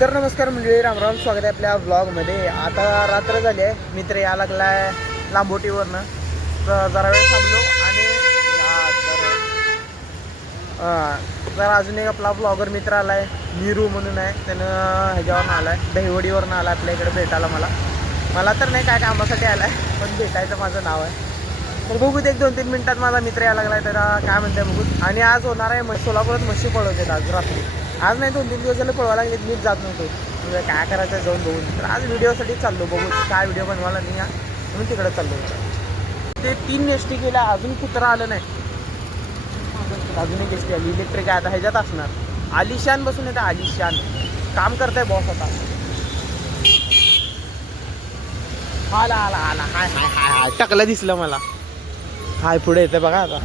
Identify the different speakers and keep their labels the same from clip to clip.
Speaker 1: तर नमस्कार मंडळी रामराम स्वागत आहे आपल्या व्लॉगमध्ये आता रात्र झाली आहे. मित्र या आहे लांबोटीवरनं. तर जरा वेळ थांबलो आणि तर अजून एक आपला ब्लॉगर मित्र आला आहे नीरू म्हणून आहे. त्यानं ह्याच्यावरनं आला आहे दहिवडीवरनं आला आपल्या इकडे भेटायला मला. मला तर नाही काय कामासाठी आलाय पण भेटायचं माझं नाव आहे. तर बघूत एक दोन तीन मिनिटात माझा मित्र यायला लागला आहे त्याला काय म्हणते बघूत आणि आज होणार आहे म्हशी- सोलापुरात म्हशी पळवतात आज रात्री. आज नाही दोन तीन दिवस झाले पळवा लागले मीच जात नव्हतो. म्हणजे काय करायचं जाऊन बघून. तर आज व्हिडिओसाठी चाललो बघू काय व्हिडिओ बनवायला नाही हा म्हणून तिकडे चाललो. ते तीन एस टी केल्या अजून कुत्रा आलं नाही. अजून एक एस टी आली. इलेक्ट्रिक आता ह्याच्यात असणार. आलिशान बसून येतं आलिशान. काम करताय बॉस आता. आला आला आला. हाय हाय हाय हाय. टकला दिसलं मला. हाय पुढे येते बघा आता.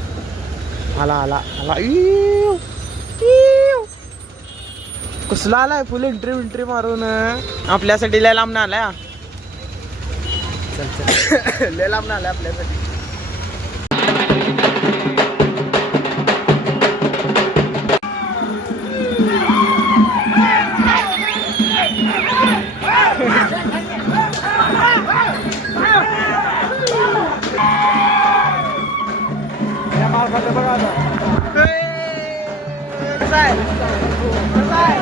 Speaker 1: आला आला आला. कसला आलाय? फुल एंट्री विंट्री मारून आपल्यासाठी लय लांब आलाय. लय लांब आलाय आपल्यासाठी. बघा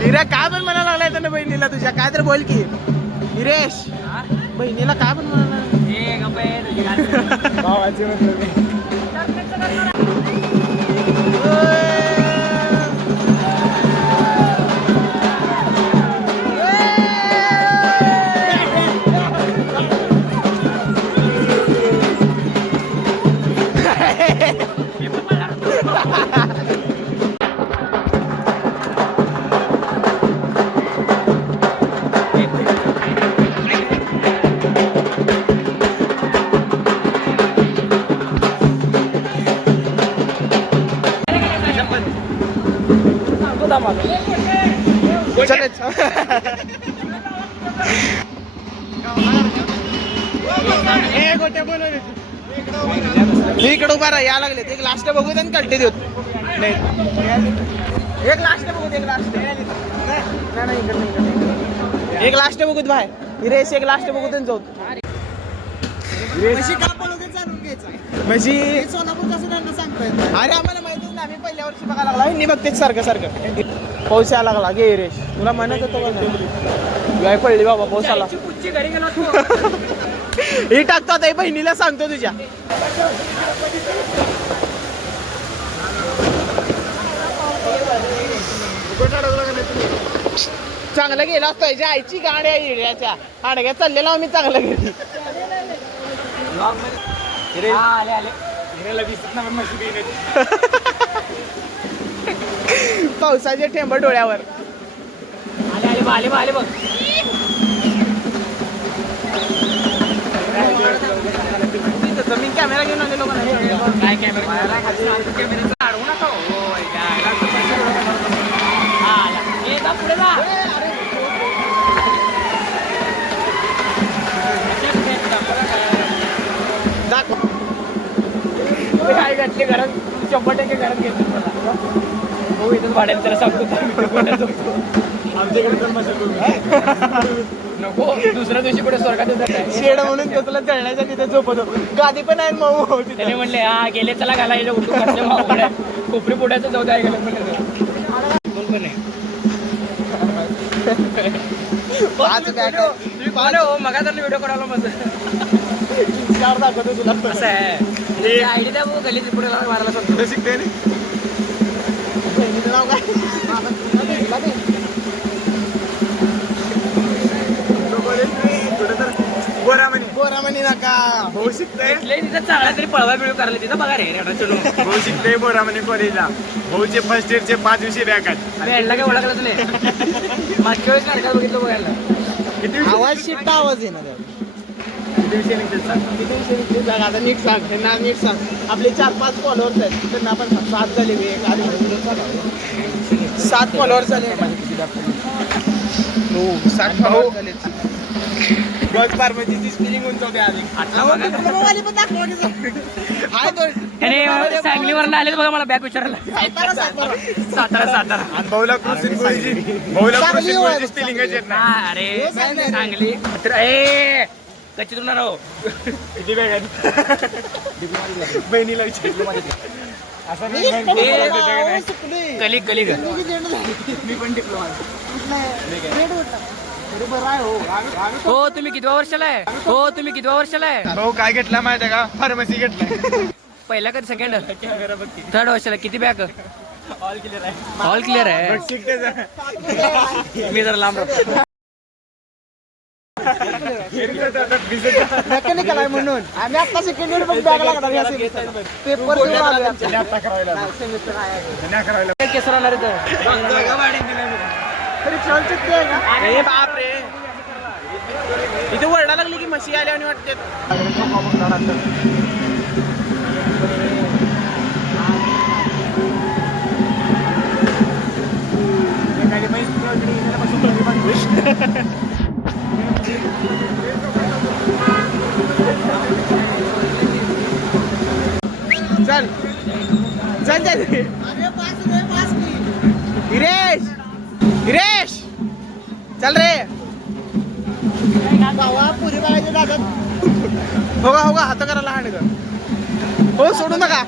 Speaker 1: हिरा काय पण म्हणायला लागलाय त्यानं बहिणीला तुझ्या? काय तर बोल की. हिरेश बहिणीला काय पण म्हणाला भावाची चल ए. मी इकडे उभा राहा या लागले. एक लास्ट बघू आणि कल्टे देऊ नाही. एक लास्ट बघू एक लास्ट नाही नाही इकडे नाही, इकडे नाही. एक लास्ट बघू भाय हिरेश एक लास्ट बघू आणि जाऊ म्हशी. अरे आम्हाला आम्ही पहिल्या वर्षी बघायला लागला. मी बघतेच सारखं सारखं. पाऊस यायला लागला गे हिरेश तुला म्हणत होतो का? गाय पडली बाबा पाऊस आला. ही टाकतो आता बहिणीला सांगतो तुझ्या. चांगलं गेला असतो याच्या आईची गाडी आहे हिऱ्याच्या. हाडग्या चाललेला आम्ही चांगलं गेली पावसाचे ठेंब डोळ्यावर. जमीन कॅमेरा घेऊन आले लोक काय दाखव. काय घातले घरात शंभर टक्के घरात घेतो मला हो इथं भाड्यात त्याला सांगतो नको दुसऱ्या दिवशी कुठे स्वर्गात शेड म्हणून तो तुला जळण्याच्या तिथे झोपतो गादी पण आहे मऊ होती
Speaker 2: त्याने म्हणले हा गेले चला उठून घातले मावकडे कोपरी पुढ्याचं जाऊ द्या गेलं बोल पण नाही
Speaker 1: पाच
Speaker 2: पाहिलं हो मगा तर व्हिडिओ करायला मस्त
Speaker 1: चार दाखवतो तुला
Speaker 2: असं आहे. आयडी द्या भाऊ गल्लीत पुढे मारायला सांगतो.
Speaker 1: शिकते नाव काय. बोरामणी. नका भाऊ शिकतोय
Speaker 2: तिथं चांगला तरी पळवा बिळू करायला तिथं बघा रे
Speaker 3: भाऊ शिकते बोरामणे कॉलेजला भाऊचे फर्स्ट इयरचे पाच विषय बॅक आहेत.
Speaker 2: भेटला काय ओळखलंच नाही मागच्या वेळेस बघितलं बघायला?
Speaker 1: आवाज शिट्टा आवाज येणार आता नीट सांग त्यांना नीट सांग आपले चार पाच फॉलोअर्स आहेत त्यांना आपण सांग. सात झाले मी एक आधी सात फॉलोअर्स झाले हो सात फॉलोअर्स झाले
Speaker 3: बस फार्मसीची स्पेलिंग उंचवते आधी
Speaker 1: हाय तो
Speaker 2: सांगलीवर आले बघा मला बॅग विचारायला
Speaker 1: सातारा, सातारा.
Speaker 3: भाऊला कृषी भाऊला कृषी
Speaker 2: स्पिलिंग अरे सांगली ए कच्ची तुला राहो
Speaker 3: किती बॅग बहिणीला असं.
Speaker 2: कलिक कलिक
Speaker 1: मी
Speaker 3: पण डिप्लोमा
Speaker 1: हो.
Speaker 2: हो तुम्ही कितव्या वर्षाला आहे? हो तुम्ही कितव्या वर्षाला आहे?
Speaker 3: भाऊ काय घेतला माहिती आहे का? फार्मसी घेतलाय
Speaker 2: पहिला कधी सेकंड थर्ड वर्षाला. किती बॅग?
Speaker 3: ऑल क्लिअर आहे.
Speaker 2: ऑल क्लिअर आहे. मी जरा लांब राहतो.
Speaker 1: मेकॅनिकल आहे म्हणून. आम्ही आता सेकंड इयर पण बॅग लागणार या. पेपर देऊन आलोय नाही, आहे
Speaker 2: केसर इथं
Speaker 1: तरी छान चुकते आहे का
Speaker 3: ए बाप रे इथे वरडा लागली की म्हशी आल्या आणि वाटते
Speaker 1: चल. चल चल. हिरेश. हिरेश. चल रे. भावा पुरी बघायच्या दादात हात करा लहान का हो सोडू नका.